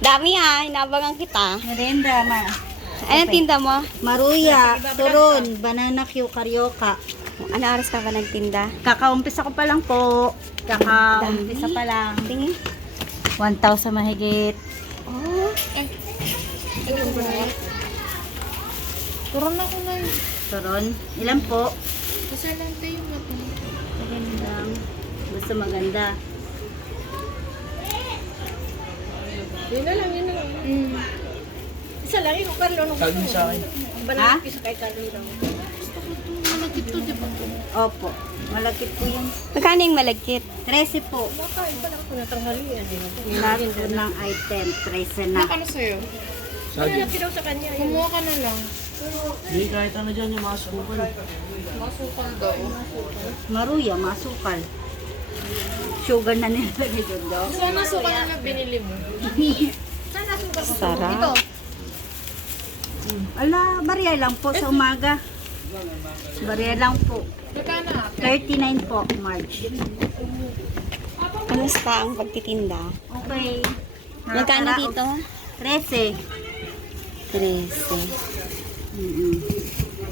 Dami ha, inabangan kita. Merenda, Anong tinda mo? Maruya, turon, banana Q, karyoka. Ano oras ka ba nagtinda? Kakaumpisa ko pa lang po. Kakaumpisa pa lang. Tingin. 1,000 mahigit. Oh, Turon ako na yun. Turon, ilan po? Kasi lang tayo yung mata. Magandang. Basta maganda. Yun na lang, yun na lang. Isa lang yung Carlo nung Sabi sa akin. banana piece kay Carlo lang. Gusto ko ito, malagkit to, di ba to? Opo, malakit po yan. magkano yung malagkit? 13 po. Nakain pa lang ako na tanghalian. Lahat po ng item, 13 na. Ano sa'yo? Sabi. Hindi daw sa kanya. Kumuha ka na lang. Hindi, kahit ano dyan yung mga sukal. Masukal daw. Maruya, masukal. Sugar na nilagay doon daw. Sana sukal na binili mo. Sarap. Ala, barya lang po sa umaga. Barya lang po. Magkano ate? 39 po, March. Kamusta ang pagtitinda? Okay. Magkano dito? 13. 13.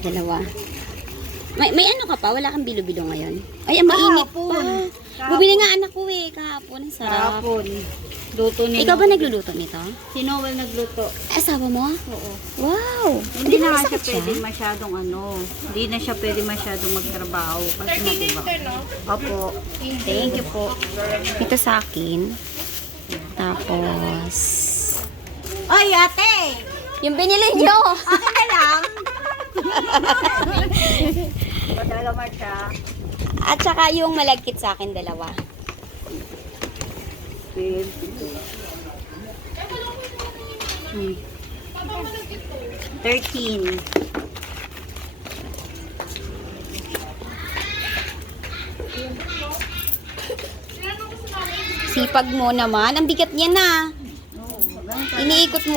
Dalawa. May ano ka pa? Wala kang bilo-bilo ngayon? Ay, ang mainit pa. Kahapon. Bumili nga anak ko eh, kahapon. Ang sarap. Kahapon. Luto nila. Ikaw ba nagluluto nito? Si Noel nagluto. Asawa mo? Oo. Wow! Hindi na nga siya masakit pwede masyadong Hindi na siya pwede masyadong magtrabaho. Kasi nga diba? no? Opo. Thank you po. Ito sa akin. Tapos... Oy, ate! Yung binili nyo! Akin na lang! Ba talaga, Marcia? At saka yung malagkit sa akin, dalawa. 13. Sipag mo naman. Ang bigat niya na. Iniikot mo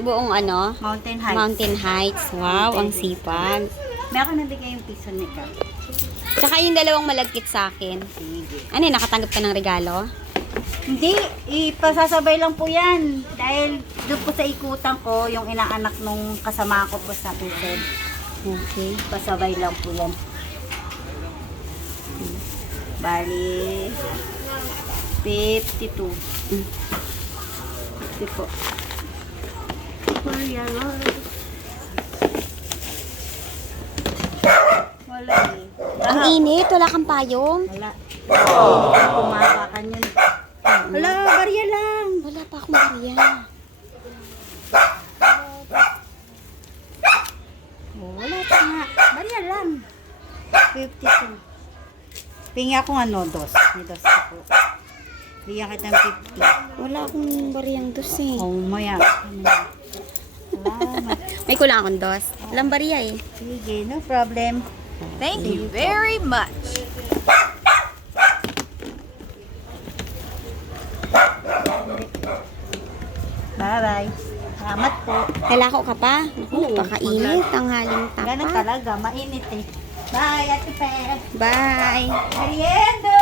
buong ano? Mountain Heights. Mountain Heights. Wow, ang sipag. May ako nabigay yung piso ni Kat. Tsaka yung dalawang malagkit sa akin. Ano yun, nakatanggap ka ng regalo? Hindi, ipasasabay lang po yan. Dahil doon po sa ikutan ko, yung inaanak nung kasama ko po sa Pused. Okay. Pasabay lang po yan. Bali, 52. 50 po. Korea Lord. Wala eh. Ang init, wala kang payong. Wala. Kumapakan yun. Wala, barya lang. Wala pa akong bariya. Oh, wala pa nga. Barya lang. 52. Pingi ako nga no, dos. May dos ako. Bigyan kita ng 50. Wala akong bariyang dos eh. Oh, maya. Salamat. May kulang akong dos. Walang bariya eh. Sige, no problem. Thank you very much. Bye-bye. Salamat po. Kalako ka pa? Naku, Oo, napakainit. Ang haling Ganun tapa. talaga, mainit eh. Bye, Ate Pe. Bye! Merienda!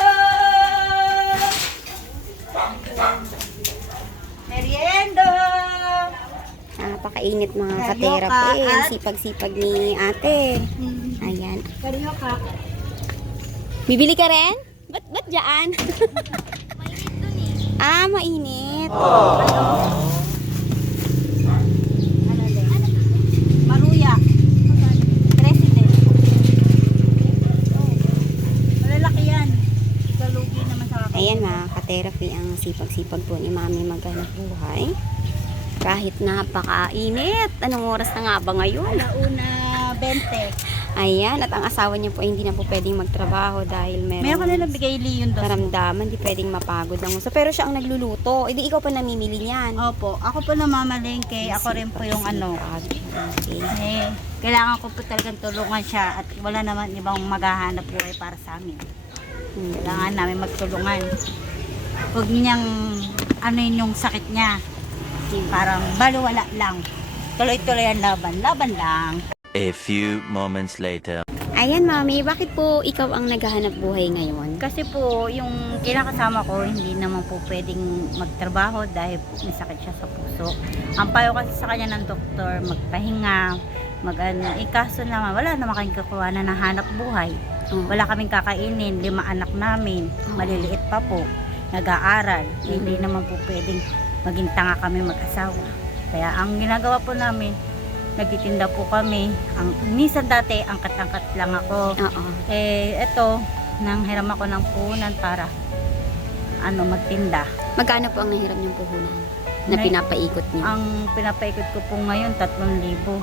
Merienda! Napakainit mga Karyoka ka-therapy. Ang at- sipag-sipag ni ate. Ayan. Karyoka. Bibili ka rin? Ba't dyan? Mainit dun eh. Ah, mainit. Ano din? Maruya. President. Malalaki yan. Ikalugi naman sa akin. Ayan mga ka-therapy, ang sipag-sipag po ni Mami maghanap buhay. Kahit napakainit. Anong oras na nga ba ngayon? Alauna 20. Ayan, at ang asawa niya po ay hindi na po pwedeng magtrabaho dahil Meron ko na nabigay Leon dos. karamdaman, hindi pwedeng mapagod ang uso. Pero siya ang nagluluto. Eh di ikaw pa namimili niyan. Opo, ako po namamalengke. Ako rin po yung ano. Okay. Eh, kailangan ko po talagang tulungan siya at wala naman ibang maghahanap buhay para sa amin. Kailangan namin magtulungan. Huwag niyang ano yun yung sakit niya. Parang baliwala lang. Tuloy-tuloy ang laban. Laban lang. A few moments later. Ayan, Mami, bakit po ikaw ang naghahanap buhay ngayon? Kasi po, yung kinakasama ko, hindi naman po pwedeng magtrabaho dahil may sakit siya sa puso. Ang payo kasi sa kanya ng doktor, magpahinga, kaso naman, wala naman kaming kakuhanan ng hanap buhay. Wala kaming kakainin, 5 anak namin, maliliit pa po, nag-aaral. Hindi naman po pwedeng maging tanga kami mag-asawa. Kaya ang ginagawa po namin, nagtitinda po kami. Minsan dati, angkat-angkat lang ako. Eto, nanghiram ako ng puhunan para magtinda. Magkano po ang nahiram niyong puhunan na pinapaikot niyo? Ang pinapaikot ko po ngayon, 3,000.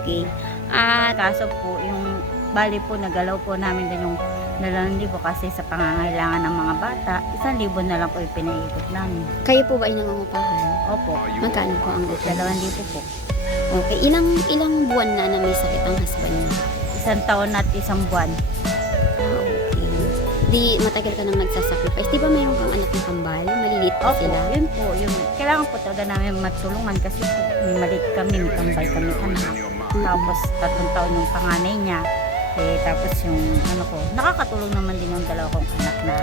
Okay. At Kaso po, yung bali po, nagalaw po namin din yung 2,000 kasi sa pangangailangan ng mga bata, 1,000 na lang po yung pinaikot namin. kayo po ba ay nangungupahan? Opo, Magkano po ang utang? 2,000 po. Okay. Ilang buwan na may sakit ang husband niyo? 1 taon at 1 buwan. Okay. Di matagal ka nang nagsasacrifice. Di ba mayroon kang anak ng kambal? Maliliit pa Opo, sila. yun po. Yung, kailangan po talaga namin matulungan kasi po, may maliit kami, may tambay kami anak. Tapos 3 taon yung panganay niya. Tapos yung nakakatulong naman din yung 2 kong anak na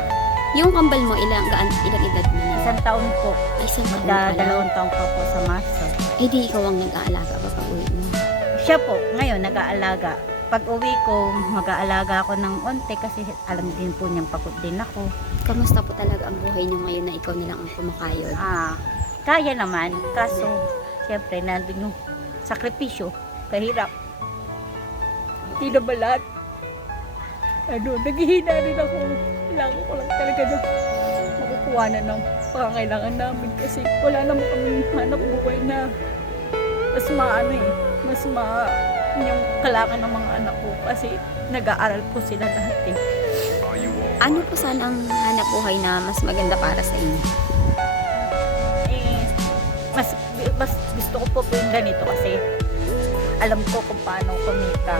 Yung kambal mo, ilang edad mo na? 1 taon po. Ay, 1 taon pa lang. 2 taon pa po sa Marso. Eh di ikaw ang nag-aalaga pa pa uwi mo. Siya po, ngayon nag-aalaga. Pag uwi ko, mag-aalaga ako ng onte kasi alam din po niyang pagod din ako. Kamusta po talaga ang buhay niyo ngayon na ikaw na lang ang kumakayod? Kaya naman, kaso siyempre nandun yung sakripisyo, kahirap. Hindi na balat. Naghihina rin ako. Kailangan ko lang talaga na makukuha na ng pangangailangan namin kasi wala naman kami hanap buhay na mas yung kailangan ng mga anak ko kasi nag-aaral po sila lahat eh. Ano po sana ang hanap buhay na mas maganda para sa inyo? Mas gusto ko po yung ganito kasi alam ko kung paano kumita.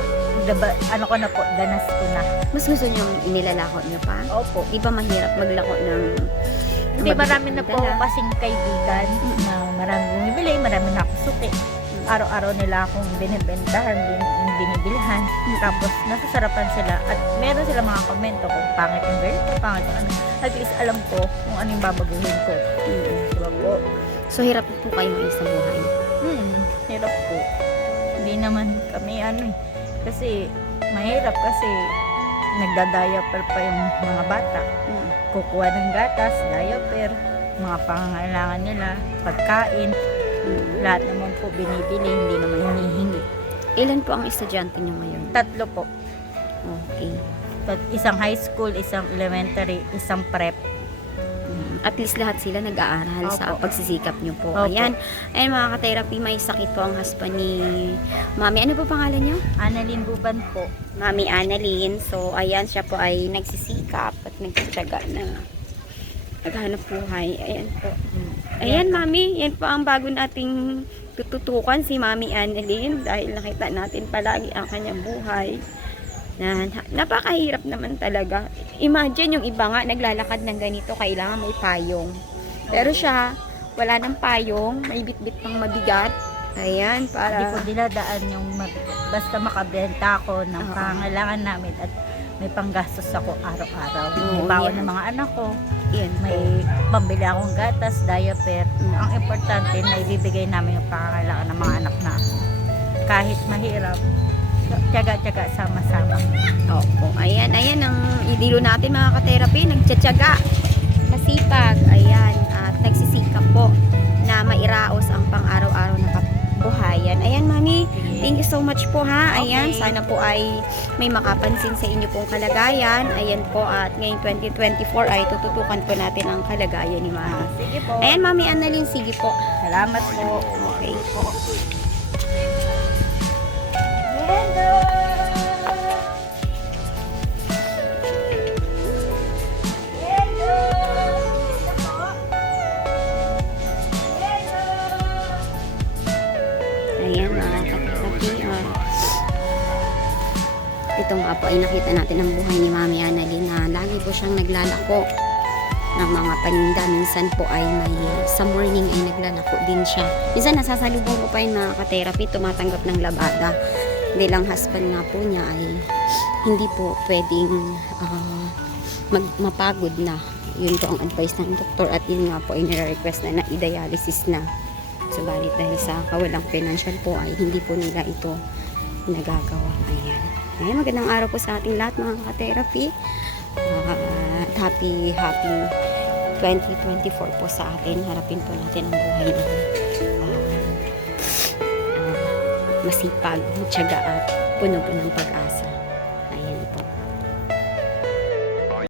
Ko na po, danas ko na. Mas gusto niyo inilalako niyo pa? Opo. Di ba mahirap maglako ng... Hindi, marami na po dala? kasing kaibigan na marami bumibili, marami na ako suki. Araw-araw nila akong binibentahan, binibilhan. Tapos nasasarapan sila at meron sila mga komento kung pangit yung ganito, pangit yung ano. At least alam ko kung ano yung babaguhin ko. Diba po? So hirap po kayo ngayon sa buhay? Hirap po. Hindi naman kami kasi mahirap kasi nagda-diaper pa yung mga bata. Kukuha ng gatas, diaper, mga pangangailangan nila, pagkain, lahat naman po binibili, hindi naman hinihingi. Ilan po ang estudyante niyo ngayon? 3 po. Okay. Isang high school, isang elementary, isang prep. At least lahat sila nag-aaral sa Opo. pagsisikap niyo po. Opo. Ayan. Ayan mga ka-therapy, may sakit po ang husband ni Mami. Ano po pangalan niyo? Annalyn Buban po. Mami Annalyn. So, ayan, siya po ay nagsisikap at nagtitiyaga na naghanap buhay. Ayan po. Ayan, Mami. Yan po ang bago nating tututukan si Mami Annalyn dahil nakita natin palagi ang kanyang buhay. Napakahirap naman talaga. Imagine yung iba nga naglalakad ng ganito, kailangan may payong. Pero siya, wala ng payong, may bitbit pang mabigat. Ayan, Hindi ko para... dinadaan yung mabigat. Basta makabenta ako ng pangangailangan namin at may panggastos ako araw-araw. May Oo, bawal yan. ng mga anak ko. Yan po. May pambili akong gatas, diaper. Ang importante na ibibigay namin yung pangangailangan ng mga anak na kahit mahirap, tiyaga-tiyaga, sama-sama. Opo. Ayan, ayan ang idilo natin mga ka-therapy. Nagtsatsaga, masipag, ayan, at nagsisikap po na mairaos ang pang-araw-araw na kabuhayan. Ayan, Mami, thank you so much po ha. Ayan, Okay. sana po ay may makapansin sa inyo pong kalagayan. Ayan po, at ngayong 2024 ay tututukan po natin ang kalagayan ni Mami. Sige po. Ayan, Mami Annalyn, sige po. Salamat po. Okay po. Ayan mga kapatid. Ito nga po ay nakita natin ang buhay ni Mami Annalyn na lagi po siyang naglalako ng mga paninda. Minsan po ay sa morning ay naglalako din siya. Minsan nasasalubong ko pa yung mga ka-therapy, tumatanggap ng labada. Hindi lang husband nga po niya ay hindi po pwedeng mapagod na. Yun po ang advice ng doktor at yun nga po ay nire-request na i-dialysis na. Subalit dahil sa kawalang financial po ay hindi po nila ito nagagawa. Ayan. Ayan, magandang araw po sa ating lahat mga ka-therapy. Happy 2024 po sa atin. Harapin po natin ang buhay ng masipag, matyaga at puno po ng pag-asa.